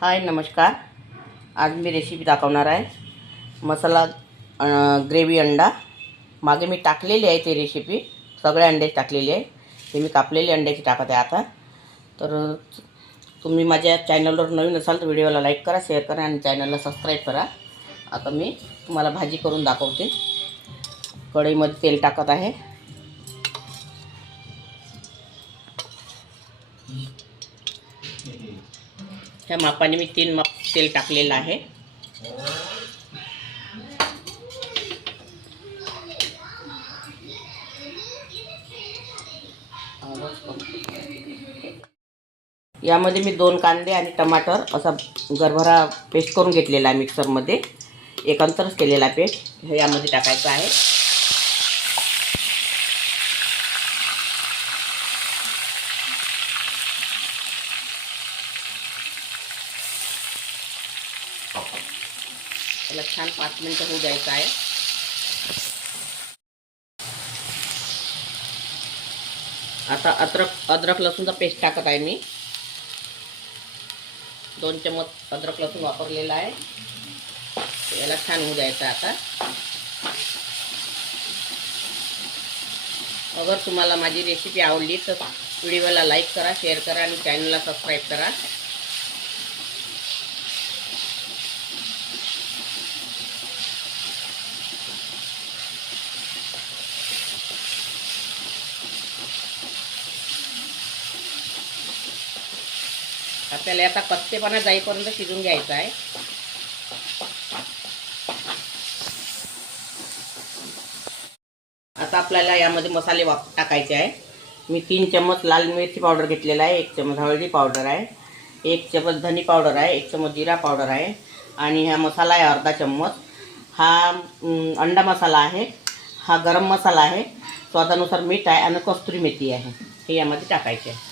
हाय नमस्कार। आज मी रेसिपी दाखवणार आहे मसाला ग्रेव्ही अंडा। मागे मी टाकलेली आहे ती रेसिपी, सगळे अंडे टाकलेले आहे। ते मी कापलेले अंड्याची टाकत आहे आता। तर तुम्ही माझ्या चॅनलवर नवीन असाल तर व्हिडिओला लाईक करा, शेअर करा आणि चॅनलला सबस्क्राईब करा। आता मी तुम्हाला भाजी करून दाखवते। कढईमध्ये तेल टाकत आहे। ह्या मापाने मी 3 माप तेल टाकलेलं आहे। यामध्ये मी 2 कांदे आणि टमाटर असा गरभरा पेस्ट करून घेतलेला आहे मिक्सरमध्ये। एकंतरच केलेला पेस्ट हे यामध्ये टाकायचं आहे। त्याला छान 5 मिनिटं होऊ द्यायचं आहे। आता अद्रक लसूणचा पेस्ट टाकत आहे मी। 2 चमच अद्रक लसूण वापरलेला आहे। याला छान होऊ द्यायचं आता। अगर तुम्हाला माझी रेसिपी आवडली तर व्हिडिओला लाईक करा, शेअर करा आणि चॅनलला सबस्क्राईब करा। आपल्याला आता कच्चेपणा जाईपर्यंत शिजून घ्यायचा आहे। आता आपल्याला यामध्ये मसाले टाकायचे आहे। मी 3 चमच लाल मिरची पावडर घेतलेला आहे, 1 चमच हळदी पावडर आहे, 1 चमच धनी पावडर आहे, 1 चमच जिरा पावडर आहे आणि हा मसाला आहे अर्धा चम्मच। हा अंडा मसाला आहे, हा गरम मसाला आहे, स्वादानुसार मीठ आहे आणि कस्तुरी मेथी आहे। हे यामध्ये टाकायचे आहे।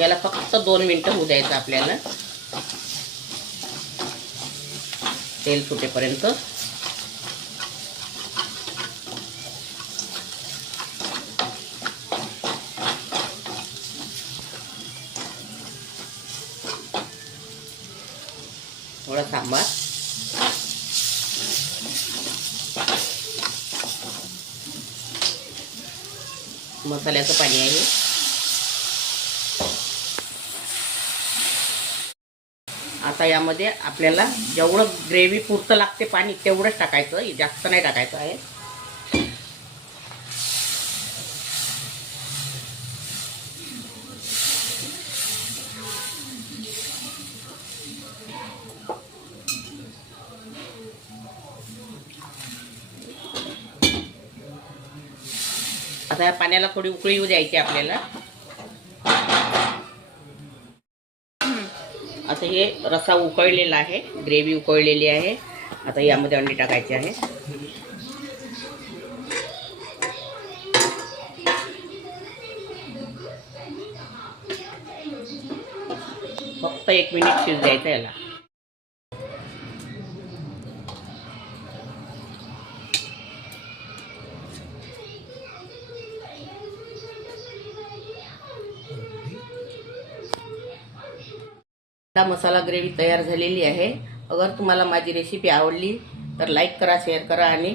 याला फक्त 2 मिनिटं होऊ द्यायचं आपल्याला, तेल सुटेपर्यंत। थोडा सांबार, मसाल्याचं पाणी आहे। आता यामध्ये आपल्याला जेवढं ग्रेव्ही पुरतं लागते पाणी तेवढंच टाकायचं, जास्त नाही टाकायचं आहे। आता या पाण्याला थोडी उकळी येऊ द्यायची आपल्याला। आता हे रस्सा उकळलेला आहे, ग्रेव्ही उकळलेली आहे। आता यामध्ये अंडे टाकायचे आहे। फक्त 1 मिनिट शिजू द्यायचं याला। मसाला ग्रेव्ही तयार झालेली आहे। अगर तुम्हाला माझी रेसिपी आवडली तर लाईक करा, शेअर करा आणि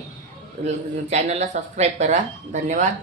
चॅनलला सबस्क्राईब करा। धन्यवाद।